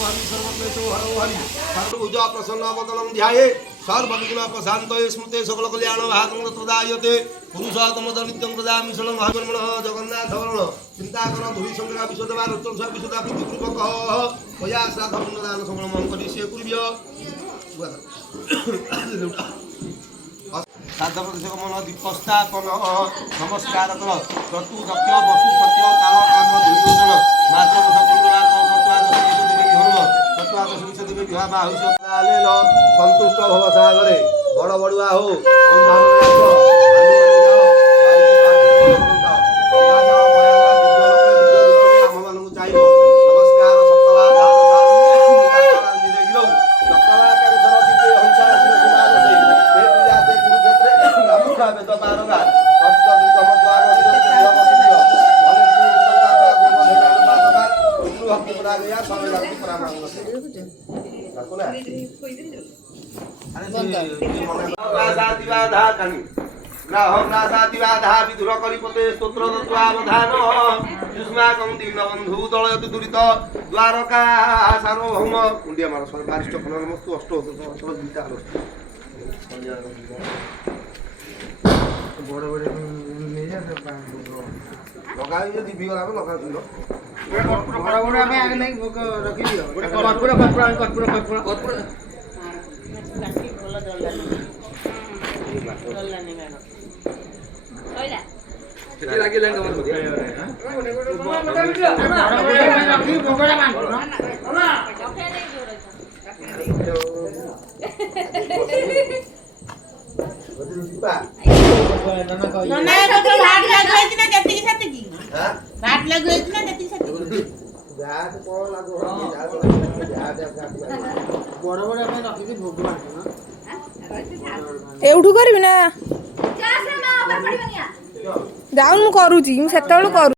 हरि सर्वक्लेशो हरो हरि सर्वभुज प्रसन्न वदनं ध्याये सर्वविघ्न प्रशान्तये स्मृते सकल कल्याण भागं तदायते पुरुषोत्तम नित्यं ददामि शरणं भागवन्मनः जगन्नाथ वरण चिन्ताकर धुरी संग्रह विशोधवा रुचंस विशोधा प्रीतिपूर्वक मया श्राद्ध पिण्डदान समर्पणं करिष्ये कुर्व्य श्राद्ध प्रदेशक मन दीपस्थापन नमस्कार कर क्रतु दक्ष वसु सत्य काल काम दुर्योधन मातृ सकुंडला देवी विवाह बाहुष्यकालेन संतुष्ट भव सागरे बड़ बड़ुआ हो स्तोत्र दत्वावधान युष्माकं दीनबन्धु दलयतु दुरित द्वारका सार्वभौम कुंडिया मार बारिष्ठ फलनमस्तु अष्ट गीता बड़ बड़ लगाई जो दिबी गला में लगा दिलो बड़ बड़ हमें आगे नहीं भोग रखी दियो कर्पूर बाकी बोला डललानी गाना ओइला किती लागेल ना मग रखी भोगडा मान ना डॉक्टर नाही एवढू करबी ना जाऊन करूची सेतळू करू